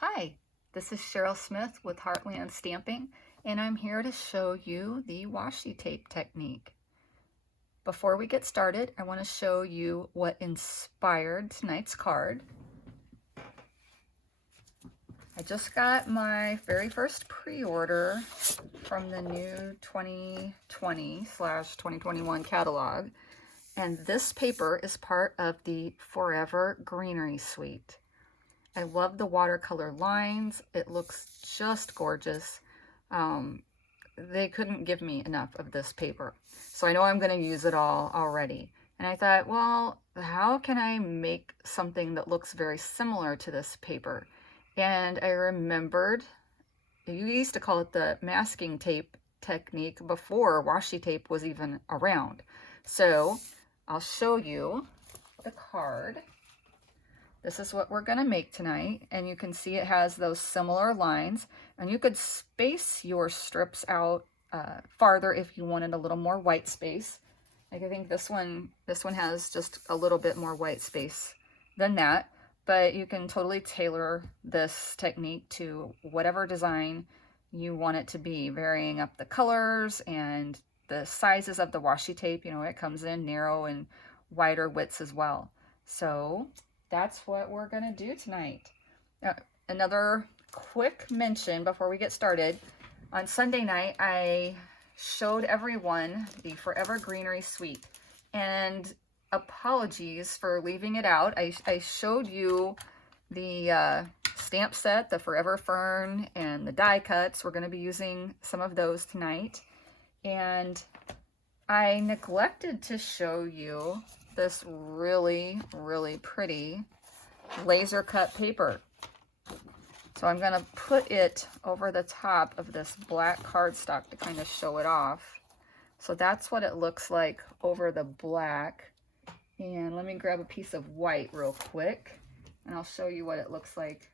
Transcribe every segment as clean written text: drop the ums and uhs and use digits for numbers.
Hi, this is Cheryl Smith with Heartland Stamping, and I'm here to show you the washi tape technique. Before we get started, I want to show you what inspired tonight's card. I just got my very first pre-order from the new 2020/2021 catalog, and this paper is part of the Forever Greenery Suite. I love the watercolor lines. It looks just gorgeous. They couldn't give me enough of this paper. So I know I'm going to use it all already. And I thought, well, how can I make something that looks very similar to this paper? And I remembered, you used to call it the masking tape technique before washi tape was even around. So I'll show you the card. This is what we're going to make tonight, and you can see it has those similar lines, and you could space your strips out farther if you wanted a little more white space. Like I think this one has just a little bit more white space than that, but you can totally tailor this technique to whatever design you want it to be, varying up the colors and the sizes of the washi tape. You know, it comes in narrow and wider widths as well. So that's what we're going to do tonight. Another quick mention before we get started. On Sunday night, I showed everyone the Forever Greenery Suite. And apologies for leaving it out. I showed you the stamp set, the Forever Fern, and the die cuts. We're going to be using some of those tonight. And I neglected to show you this really, really pretty laser cut paper. So I'm going to put it over the top of this black cardstock to kind of show it off. So that's what it looks like over the black. And let me grab a piece of white real quick, and I'll show you what it looks like.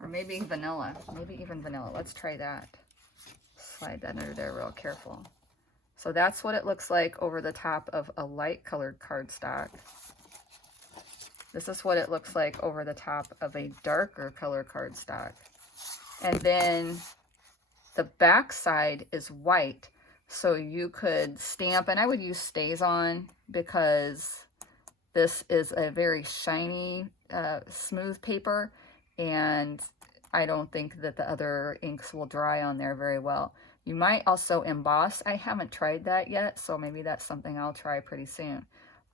Or maybe vanilla, maybe even vanilla. Let's try that. Slide that under there real careful. So that's what it looks like over the top of a light colored cardstock. This is what it looks like over the top of a darker color cardstock. And then the back side is white. So you could stamp, and I would use StazOn because this is a very shiny, smooth paper, and I don't think that the other inks will dry on there very well. You might also emboss. I haven't tried that yet, so maybe that's something I'll try pretty soon.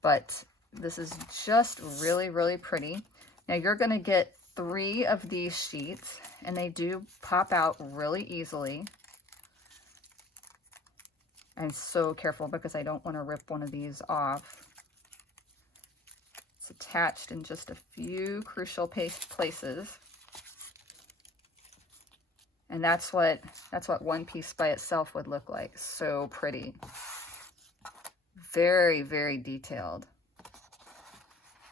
But this is just really, really pretty. Now you're going to get 3 of these sheets, and they do pop out really easily. I'm so careful because I don't want to rip one of these off. It's attached in just a few crucial places. And that's what one piece by itself would look like. So pretty. Very, very detailed.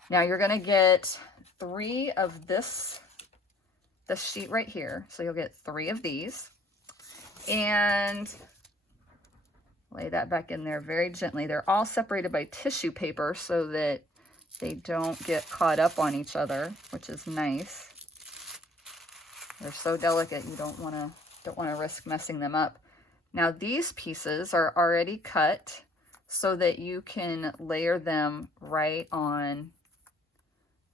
Now you're going to get 3 of this sheet right here. So you'll get 3 of these. And lay that back in there very gently. They're all separated by tissue paper so that they don't get caught up on each other, which is nice. They're so delicate, you don't want to risk messing them up. Now these pieces are already cut so that you can layer them right on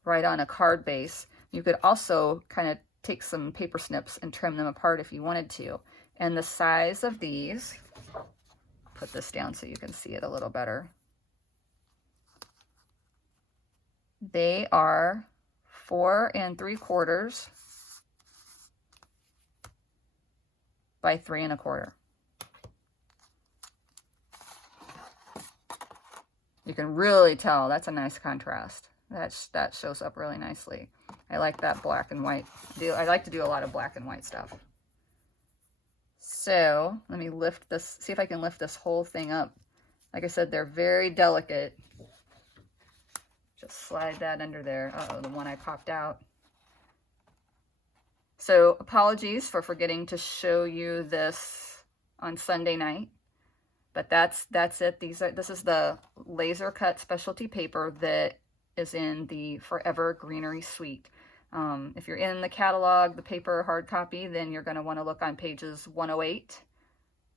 a card base. You could also kind of take some paper snips and trim them apart if you wanted to. And the size of these, put this down so you can see it a little better. They are 4 3/4 by 3 1/4. You can really tell that's a nice contrast. That shows up really nicely. I like that black and white. I like to do a lot of black and white stuff. So let me lift this, see if I can lift this whole thing up. Like I said, they're very delicate. Just slide that under there. Uh-oh, the one I popped out. So apologies for forgetting to show you this on Sunday night, but that's it. This is the laser cut specialty paper that is in the Forever Greenery Suite. If you're in the catalog, the paper hard copy, then you're going to want to look on pages 108,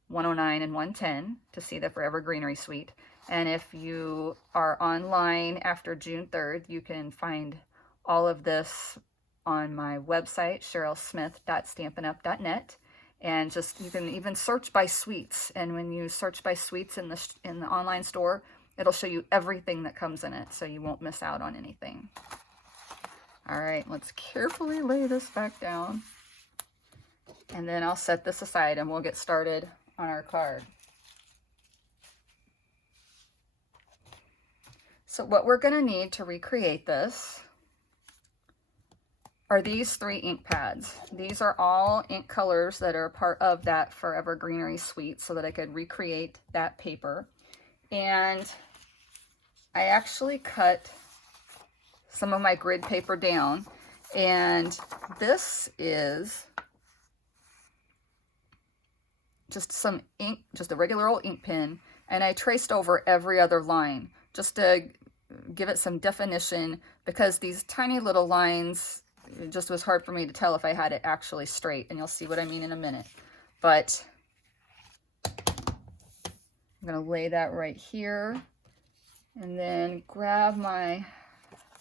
109, and 110 to see the Forever Greenery Suite. And if you are online after June 3rd, you can find all of this on my website, cherylsmith.stampinup.net. And just, you can even search by suites. And when you search by suites in the online store, it'll show you everything that comes in it, so you won't miss out on anything. All right, let's carefully lay this back down. And then I'll set this aside and we'll get started on our card. So what we're going to need to recreate this are these 3 ink pads. These are all ink colors that are part of that Forever Greenery Suite so that I could recreate that paper. And I actually cut some of my grid paper down, and this is just some ink, just a regular old ink pen, and I traced over every other line just to give it some definition, because these tiny little lines, it just was hard for me to tell if I had it actually straight, and you'll see what I mean in a minute. But I'm going to lay that right here and then grab my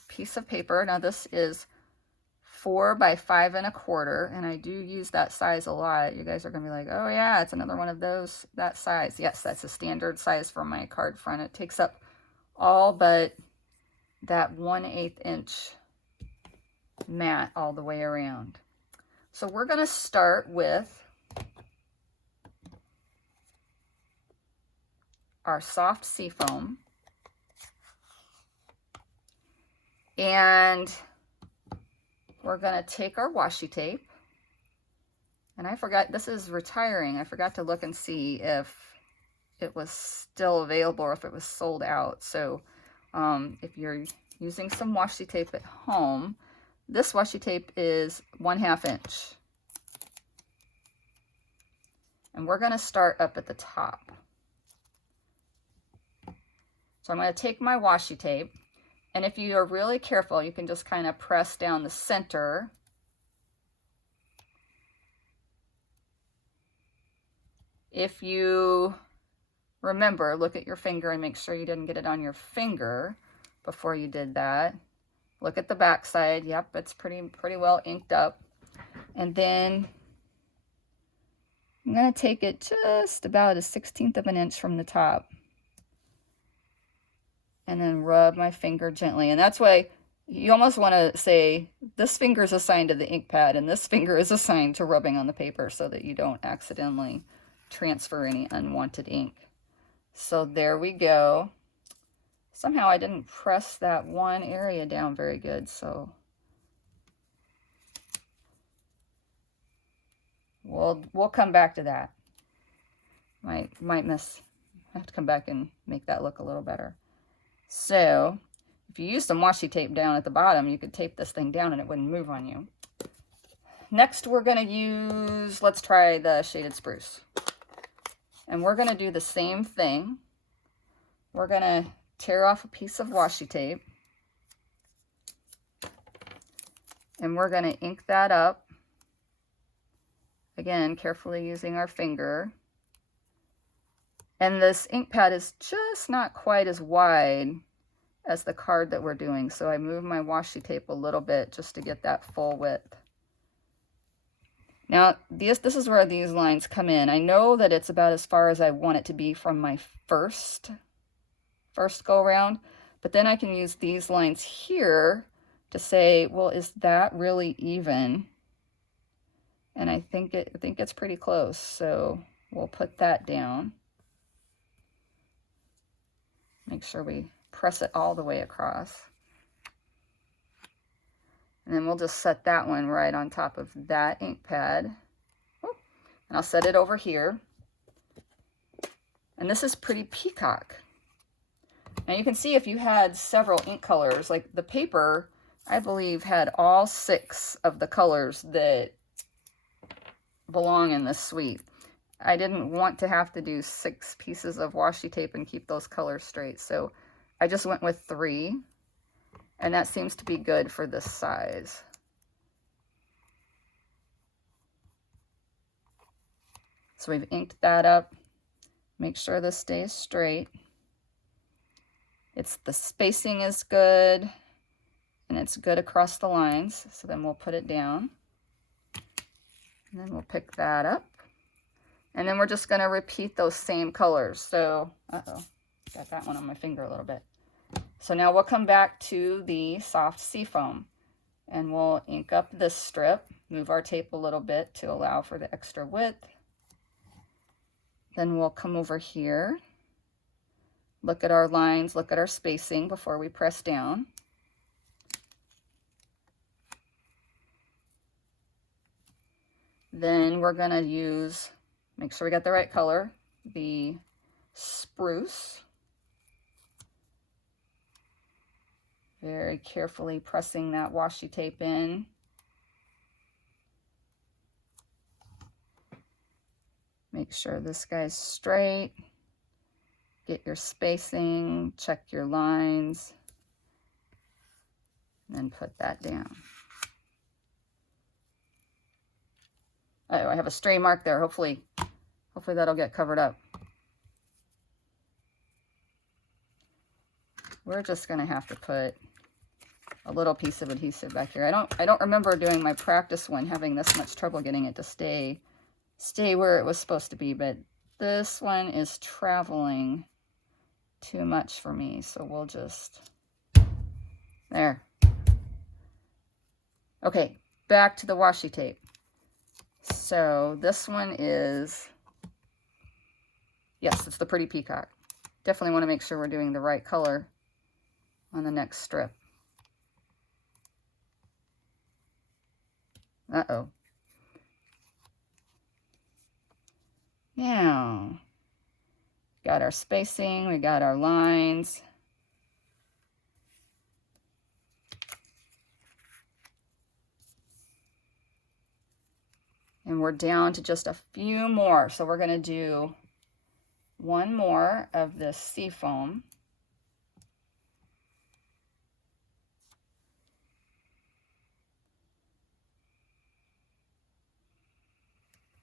piece of paper. Now this is 4 by 5 1/4, and I do use that size a lot. You guys are gonna be like, oh yeah, it's another one of those, that size. Yes, that's a standard size for my card front. It takes up all but that 1/8 inch mat all the way around. So we're gonna start with our soft seafoam. And we're going to take our washi tape, and I forgot, this is retiring. I forgot to look and see if it was still available or if it was sold out. So if you're using some washi tape at home, this washi tape is 1/2 inch. And we're going to start up at the top. So I'm going to take my washi tape, and if you are really careful, you can just kind of press down the center. If you remember, look at your finger and make sure you didn't get it on your finger before you did that. Look at the back side. Yep, it's pretty well inked up. And then I'm going to take it just about 1/16 of an inch from the top, and then rub my finger gently. And that's why you almost want to say this finger is assigned to the ink pad and this finger is assigned to rubbing on the paper, so that you don't accidentally transfer any unwanted ink. So there we go. Somehow I didn't press that one area down very good, so we'll come back to that. Might have to come back and make that look a little better. So if you use some washi tape down at the bottom, you could tape this thing down and it wouldn't move on you. Next, we're going to use, let's try the shaded spruce. And we're going to do the same thing. We're going to tear off a piece of washi tape, and we're going to ink that up. Again, carefully using our finger. And this ink pad is just not quite as wide as the card that we're doing, so I move my washi tape a little bit just to get that full width. Now, this is where these lines come in. I know that it's about as far as I want it to be from my first go around, but then I can use these lines here to say, well, is that really even? And I think it's pretty close, so we'll put that down. Make sure we press it all the way across. And then we'll just set that one right on top of that ink pad. And I'll set it over here. And this is pretty peacock. Now you can see if you had several ink colors, like the paper, I believe, had all 6 of the colors that belong in this suite. I didn't want to have to do 6 pieces of washi tape and keep those colors straight, so I just went with 3, and that seems to be good for this size. So we've inked that up. Make sure this stays straight. The spacing is good, and it's good across the lines. So then we'll put it down, and then we'll pick that up. And then we're just gonna repeat those same colors. So, got that one on my finger a little bit. So now we'll come back to the soft seafoam, and we'll ink up this strip, move our tape a little bit to allow for the extra width. Then we'll come over here, look at our lines, look at our spacing before we press down. Then we're gonna use, make sure we got the right color, the spruce. Very carefully pressing that washi tape in. Make sure this guy's straight. Get your spacing, check your lines, and then put that down. Oh, I have a stray mark there. Hopefully that'll get covered up. We're just gonna have to put a little piece of adhesive back here. I don't remember doing my practice one having this much trouble getting it to stay where it was supposed to be, but this one is traveling too much for me, so we'll just, there. Okay, back to the washi tape. So this one is, yes, it's the Pretty Peacock. Definitely want to make sure we're doing the right color on the next strip. Uh-oh. Now, got our spacing, we got our lines. And we're down to just a few more. So we're going to do one more of this seafoam.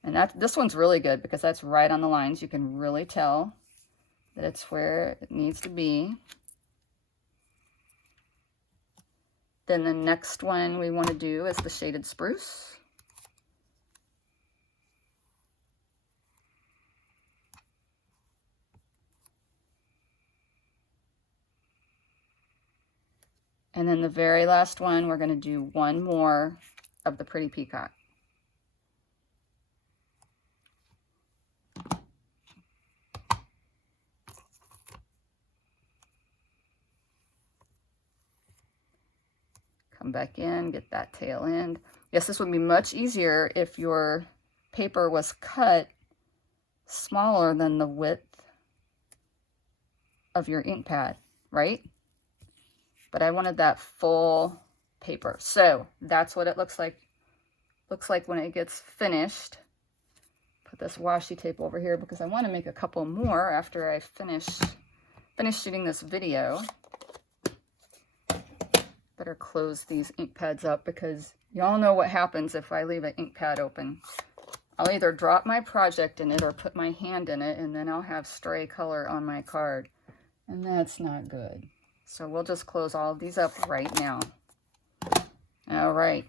And this one's really good because that's right on the lines. You can really tell that it's where it needs to be. Then the next one we want to do is the shaded spruce. And then the very last one, we're going to do one more of the Pretty Peacock. Come back in, get that tail end. Yes, this would be much easier if your paper was cut smaller than the width of your ink pad, right? But I wanted that full paper. So that's what it looks like. Looks like when it gets finished. Put this washi tape over here because I want to make a couple more after I finish shooting this video. Better close these ink pads up because y'all know what happens if I leave an ink pad open. I'll either drop my project in it or put my hand in it, and then I'll have stray color on my card. And that's not good. So we'll just close all of these up right now. All right.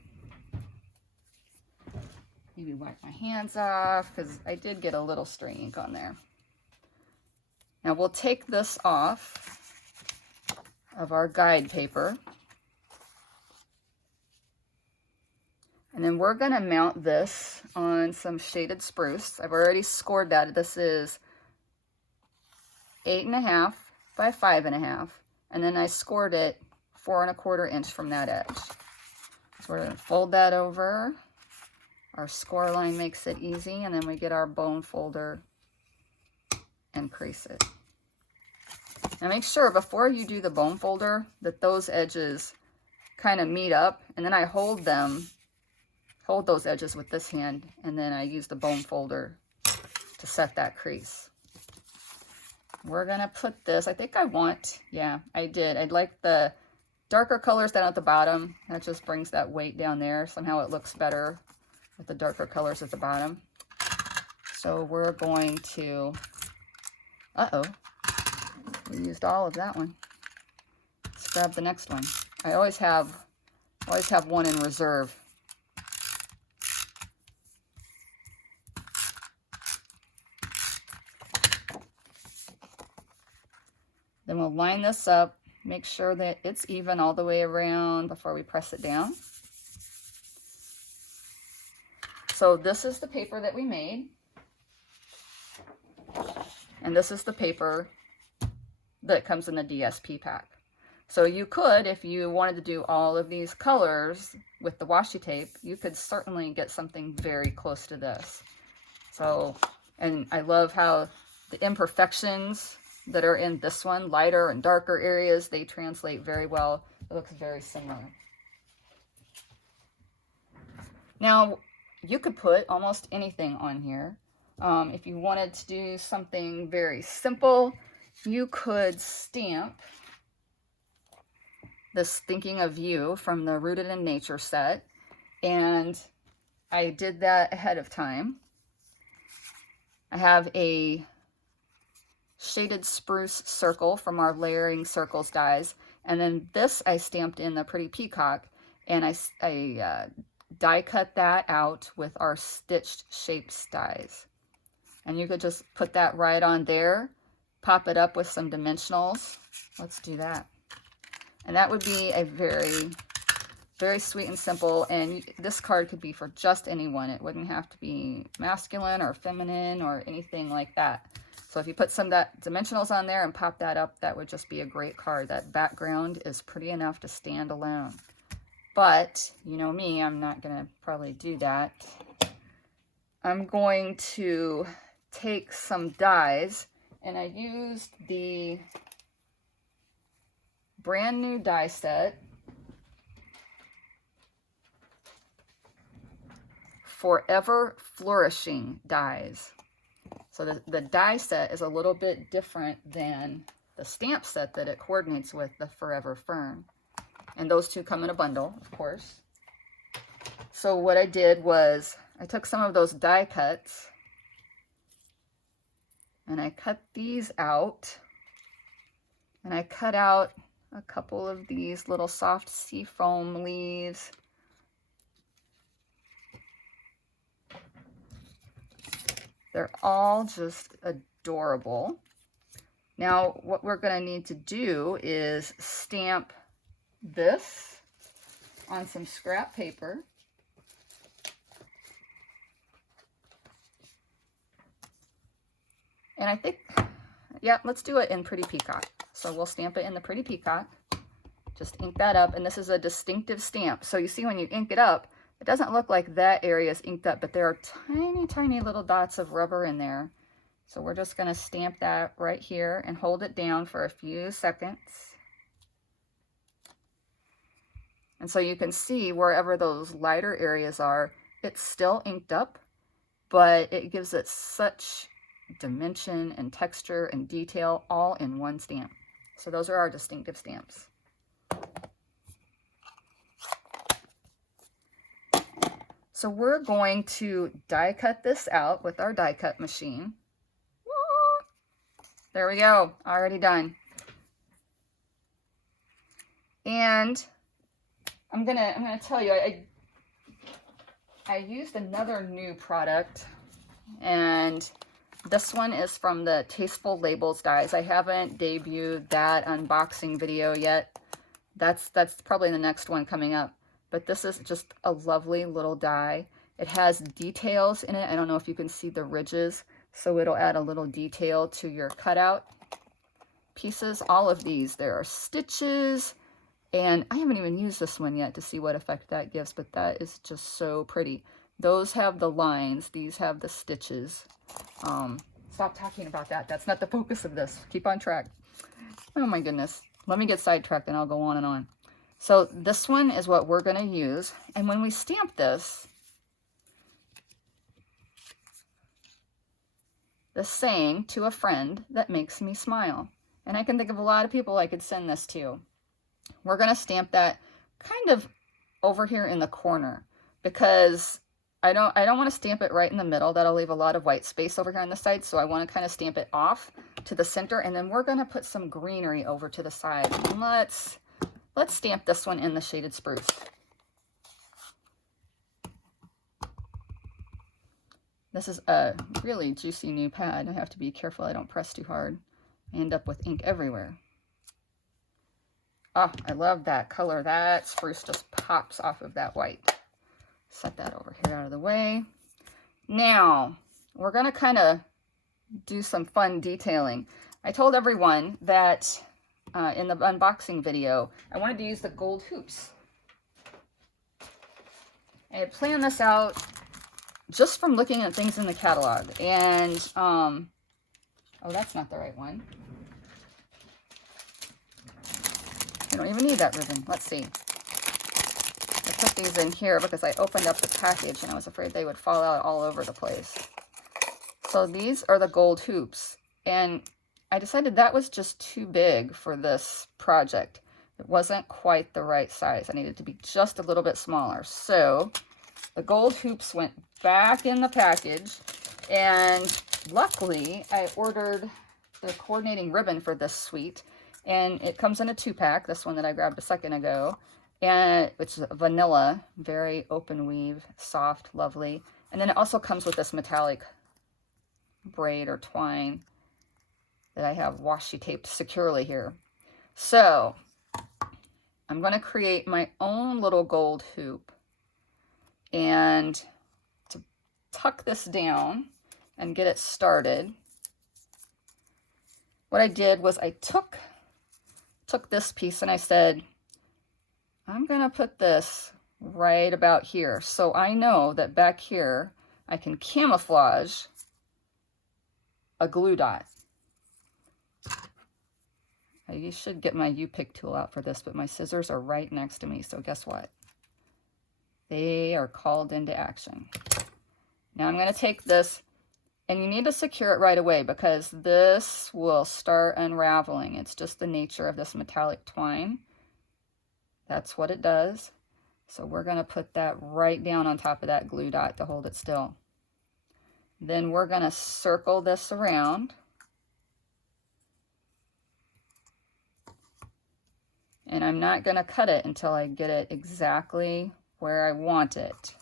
Maybe wipe my hands off because I did get a little stray ink on there. Now we'll take this off of our guide paper. And then we're going to mount this on some shaded spruce. I've already scored that. This is 8.5 by 5.5. And then I scored it 4 1/4 inch from that edge. So we're going to fold that over. Our score line makes it easy. And then we get our bone folder and crease it. Now make sure before you do the bone folder that those edges kind of meet up. And then I hold those edges with this hand, and then I use the bone folder to set that crease. We're gonna put this, I think I want, yeah, I did. I'd like the darker colors down at the bottom. That just brings that weight down there. Somehow it looks better with the darker colors at the bottom. So we're going to, uh-oh, we used all of that one. Let's grab the next one. I always have one in reserve. Then we'll line this up, make sure that it's even all the way around before we press it down. So this is the paper that we made. And this is the paper that comes in the DSP pack. So you could, if you wanted to do all of these colors with the washi tape, you could certainly get something very close to this. So, and I love how the imperfections that are in this one, lighter and darker areas, they translate very well. It looks very similar. Now, you could put almost anything on here. If you wanted to do something very simple, you could stamp this Thinking of You from the Rooted in Nature set. And I did that ahead of time. I have a shaded spruce circle from our Layering Circles dies. And then this I stamped in the Pretty Peacock, and I die cut that out with our Stitched Shapes dies. And you could just put that right on there, pop it up with some dimensionals. Let's do that. And that would be a very, very sweet and simple, and this card could be for just anyone. It wouldn't have to be masculine or feminine or anything like that. So if you put some of that dimensionals on there and pop that up, that would just be a great card. That background is pretty enough to stand alone. But, you know me, I'm not going to probably do that. I'm going to take some dies, and I used the brand new die set Forever Flourishing dies. So the die set is a little bit different than the stamp set that it coordinates with, the Forever Fern. And those two come in a bundle, of course. So what I did was I took some of those die cuts and I cut these out, and I cut out a couple of these little soft sea foam leaves. They're all just adorable. Now, what we're going to need to do is stamp this on some scrap paper. And I think, yeah, let's do it in Pretty Peacock. So we'll stamp it in the Pretty Peacock. Just ink that up, and this is a distinctive stamp. So you see when you ink it up, it doesn't look like that area is inked up, but there are tiny, tiny little dots of rubber in there. So we're just going to stamp that right here and hold it down for a few seconds. And so you can see wherever those lighter areas are, it's still inked up, but it gives it such dimension and texture and detail all in one stamp. So those are our distinctive stamps. So we're going to die cut this out with our die cut machine. There we go, already done. And I'm gonna tell you, I used another new product, and this one is from the Tasteful Labels dies. I haven't debuted that unboxing video yet. That's probably the next one coming up. But this is just a lovely little die. It has details in it. I don't know if you can see the ridges, so it'll add a little detail to your cutout pieces. All of these, there are stitches, and I haven't even used this one yet to see what effect that gives, but that is just so pretty. Those have the lines, these have the stitches. Stop talking about that. That's not the focus of this. Keep on track. Oh my goodness. Let me get sidetracked and I'll go on and on. So this one is what we're going to use. And when we stamp this, the saying to a friend that makes me smile. And I can think of a lot of people I could send this to. We're going to stamp that kind of over here in the corner, because I don't want to stamp it right in the middle. That'll leave a lot of white space over here on the side. So I want to kind of stamp it off to the center, and then we're going to put some greenery over to the side. And let's stamp this one in the shaded spruce. This is a really juicy new pad. I have to be careful I don't press too hard. I end up with ink everywhere. Oh, I love that color. That spruce just pops off of that white. Set that over here out of the way. Now, we're going to kind of do some fun detailing. I told everyone that in the unboxing video, I wanted to use the gold hoops. I had planned this out just from looking at things in the catalog. And, oh, that's not the right one. I don't even need that ribbon. Let's see. I put these in here because I opened up the package and I was afraid they would fall out all over the place. So these are the gold hoops. And I decided that was just too big for this project. It wasn't quite the right size. I needed to be just a little bit smaller. So the gold hoops went back in the package. And luckily, I ordered the coordinating ribbon for this suite. And it comes in a 2-pack, this one that I grabbed a second ago, and which is vanilla, very open weave, soft, lovely. And then it also comes with this metallic braid or twine that I have washi taped securely here. So I'm going to create my own little gold hoop. And to tuck this down and get it started, what I did was I took this piece and I said, I'm going to put this right about here. So I know that back here, I can camouflage a glue dot. I should get my U-pick tool out for this, but my scissors are right next to me. So guess what? They are called into action. Now I'm going to take this, and you need to secure it right away because this will start unraveling. It's just the nature of this metallic twine. That's what it does. So we're going to put that right down on top of that glue dot to hold it still. Then we're going to circle this around. And I'm not going to cut it until I get it exactly where I want it.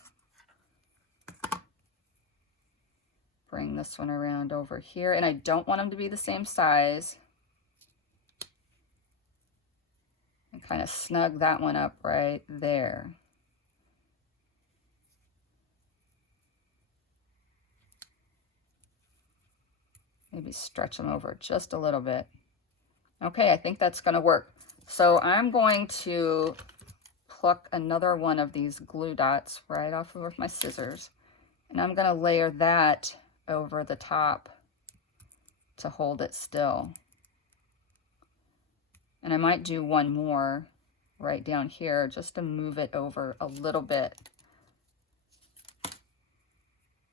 Bring this one around over here, and I don't want them to be the same size. And kind of snug that one up right there. Maybe stretch them over just a little bit. Okay, I think that's going to work. So I'm going to pluck another one of these glue dots right off with my scissors, and I'm going to layer that over the top to hold it still. And I might do one more right down here just to move it over a little bit.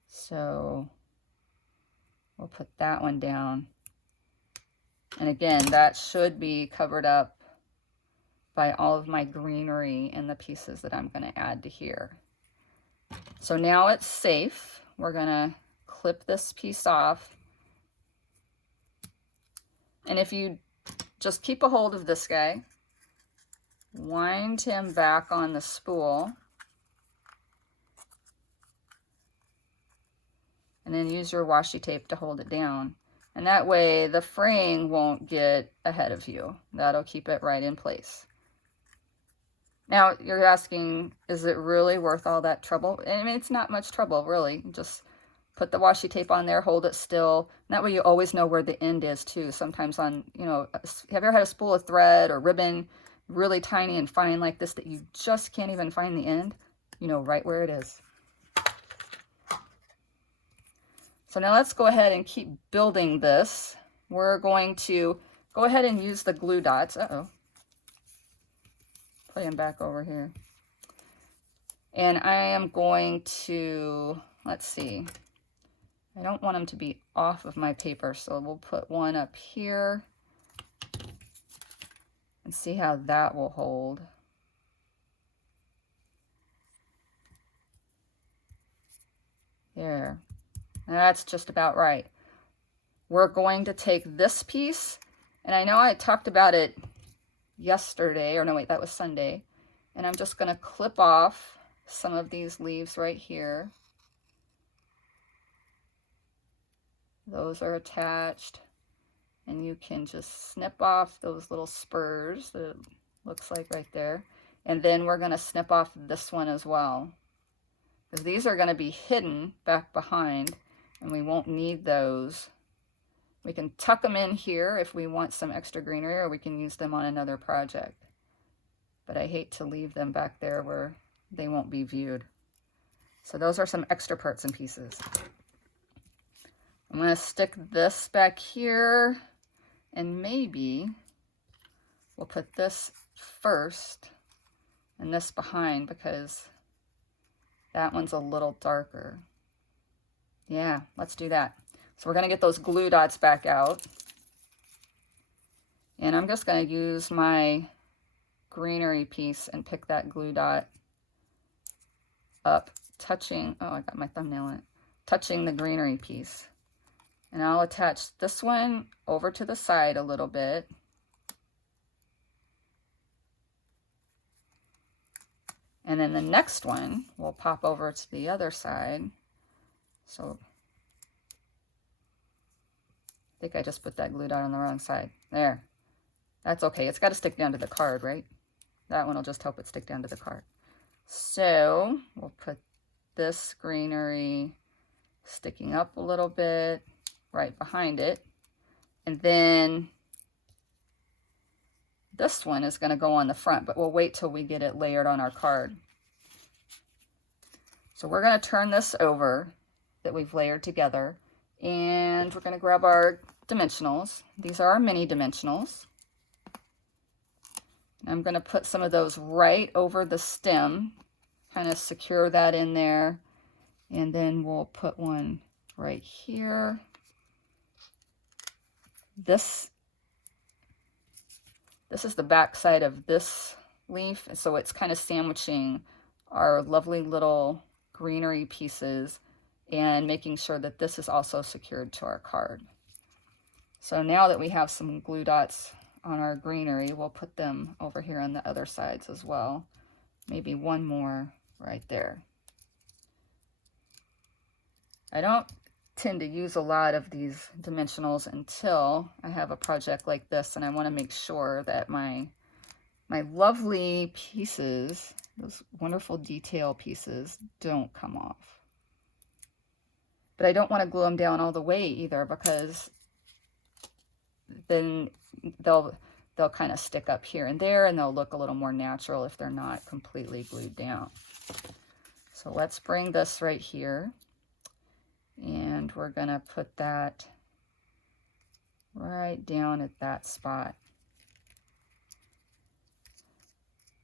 So we'll put that one down. And again, that should be covered up by all of my greenery and the pieces that I'm going to add to here. So now it's safe. We're going to clip this piece off. And if you just keep a hold of this guy, wind him back on the spool, and then use your washi tape to hold it down. And that way the fraying won't get ahead of you. That'll keep it right in place. Now you're asking, is it really worth all that trouble? I mean, it's not much trouble, really. Just put the washi tape on there, hold it still. And that way you always know where the end is too. Sometimes on, you know, have you ever had a spool of thread or ribbon really tiny and fine like this that you just can't even find the end? You know right where it is. So now let's go ahead and keep building this. We're going to go ahead and use the glue dots. Uh-oh. Put him back over here. And I am going to, let's see. I don't want them to be off of my paper, so we'll put one up here and see how that will hold. Here. That's just about right. We're going to take this piece, and I know I talked about it yesterday, or no, wait, that was Sunday. And I'm just going to clip off some of these leaves right here. Those are attached, and you can just snip off those little spurs that it looks like right there. And then we're going to snip off this one as well, because these are going to be hidden back behind, and we won't need those. We can tuck them in here if we want some extra greenery, or we can use them on another project. But I hate to leave them back there where they won't be viewed. So those are some extra parts and pieces. I'm going to stick this back here, and maybe we'll put this first and this behind, because that one's a little darker. Yeah, let's do that. So we're going to get those glue dots back out. And I'm just going to use my greenery piece and pick that glue dot up, touching, oh, I got my thumbnail in it, touching the greenery piece. And I'll attach this one over to the side a little bit. And then the next one will pop over to the other side. So I think I just put that glue dot on the wrong side. There. That's okay. It's got to stick down to the card, right? That one will just help it stick down to the card. So we'll put this greenery sticking up a little bit right behind it. And then this one is going to go on the front, but we'll wait till we get it layered on our card. So we're going to turn this over that we've layered together, and we're going to grab our dimensionals. These are our mini dimensionals. I'm going to put some of those right over the stem, kind of secure that in there, and then we'll put one right here. This is the back side of this leaf, so it's kind of sandwiching our lovely little greenery pieces and making sure that this is also secured to our card. So now that we have some glue dots on our greenery, we'll put them over here on the other sides as well. Maybe one more right there. I don't tend to use a lot of these dimensionals until I have a project like this, and I want to make sure that my lovely pieces, those wonderful detail pieces, don't come off. But I don't want to glue them down all the way either, because then they'll kind of stick up here and there, and they'll look a little more natural if they're not completely glued down. So let's bring this right here, and we're going to put that right down at that spot.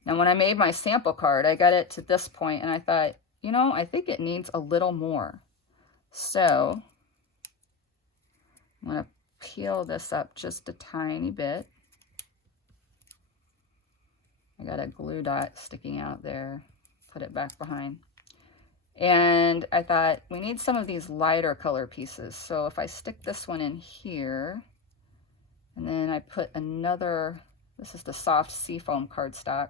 Now, when I made my sample card, I got it to this point, and I thought, you know, I think it needs a little more. So I'm going to peel this up just a tiny bit. I got a glue dot sticking out there, put it back behind. And I thought, we need some of these lighter color pieces. So if I stick this one in here, and then I put another, this is the soft seafoam cardstock.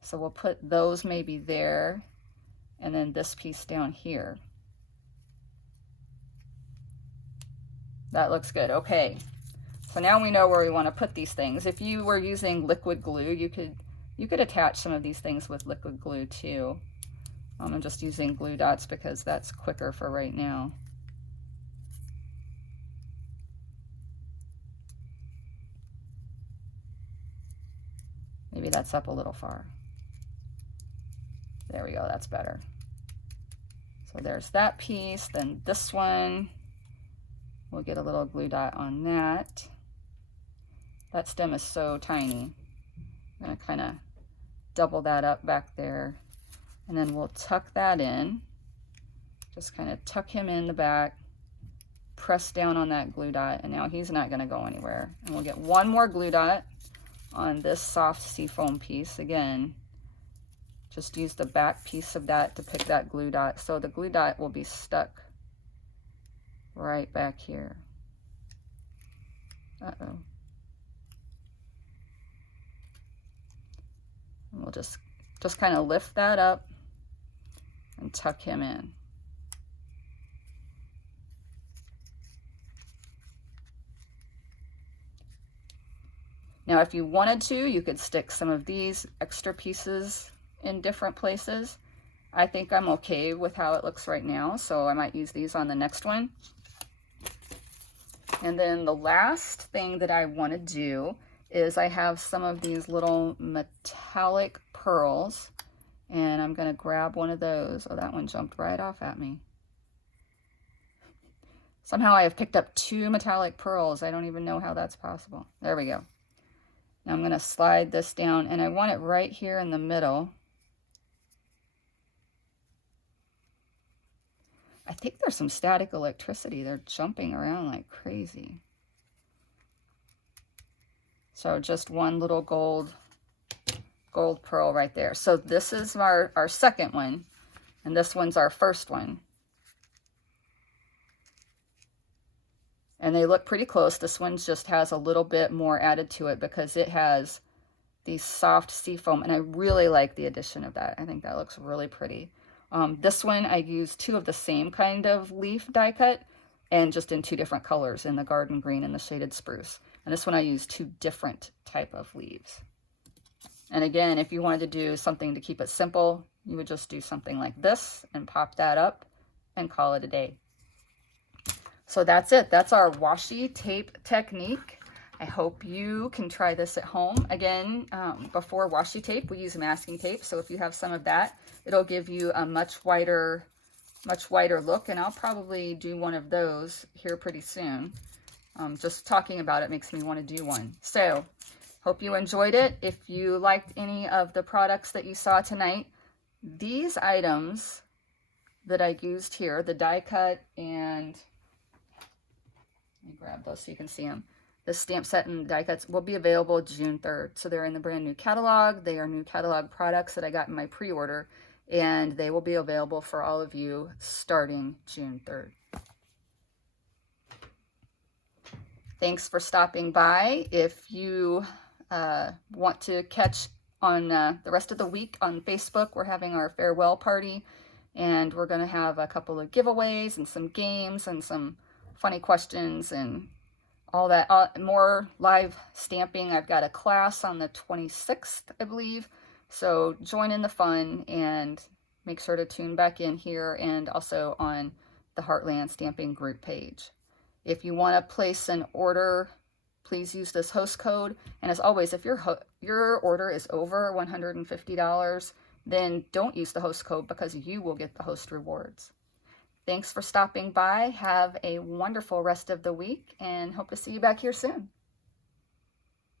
So we'll put those maybe there, and then this piece down here. That looks good. Okay. So now we know where we want to put these things. If you were using liquid glue, you could attach some of these things with liquid glue too. I'm just using glue dots because that's quicker for right now. Maybe that's up a little far. There we go, that's better. So there's that piece, then this one, we'll get a little glue dot on that. That stem is so tiny. I'm gonna kind of double that up back there, and then we'll tuck that in. Just kind of tuck him in the back, press down on that glue dot, and now he's not gonna go anywhere. And we'll get one more glue dot on this soft seafoam piece. Again, just use the back piece of that to pick that glue dot, so the glue dot will be stuck right back here. Uh-oh. And we'll just kind of lift that up and tuck him in. Now, if you wanted to, you could stick some of these extra pieces in different places. I think I'm okay with how it looks right now, so I might use these on the next one. And then the last thing that I want to do is I have some of these little metallic pearls, and I'm going to grab one of those. Oh, that one jumped right off at me. Somehow I have picked up 2 metallic pearls. I don't even know how that's possible. There we go. Now I'm going to slide this down, and I want it right here in the middle. I think there's some static electricity. They're jumping around like crazy. So just one little gold pearl right there. So this is our second one, and this one's our first one. And they look pretty close. This one just has a little bit more added to it because it has these soft sea foam, and I really like the addition of that. I think that looks really pretty. This one I used 2 of the same kind of leaf die cut, and just in 2 different colors, in the garden green and the shaded spruce. And this one I used 2 different type of leaves. And again, if you wanted to do something to keep it simple, you would just do something like this and pop that up and call it a day. So that's it. That's our washi tape technique. I hope you can try this at home. Again, before washi tape, we use masking tape. So if you have some of that, it'll give you a much wider look. And I'll probably do one of those here pretty soon. Just talking about it makes me want to do one. So hope you enjoyed it. If you liked any of the products that you saw tonight, these items that I used here, the die cut and let me grab those so you can see them. The stamp set and die cuts will be available June 3rd. So they're in the brand new catalog. They are new catalog products that I got in my pre-order, and they will be available for all of you starting June 3rd. Thanks for stopping by. If you want to catch on the rest of the week on Facebook, we're having our farewell party, and we're going to have a couple of giveaways and some games and some funny questions and all that, more live stamping. I've got a class on the 26th, I believe. So join in the fun and make sure to tune back in here and also on the Heartland Stamping group page. If you want to place an order, please use this host code. And as always, if your order is over $150, then don't use the host code because you will get the host rewards. Thanks for stopping by. Have a wonderful rest of the week and hope to see you back here soon.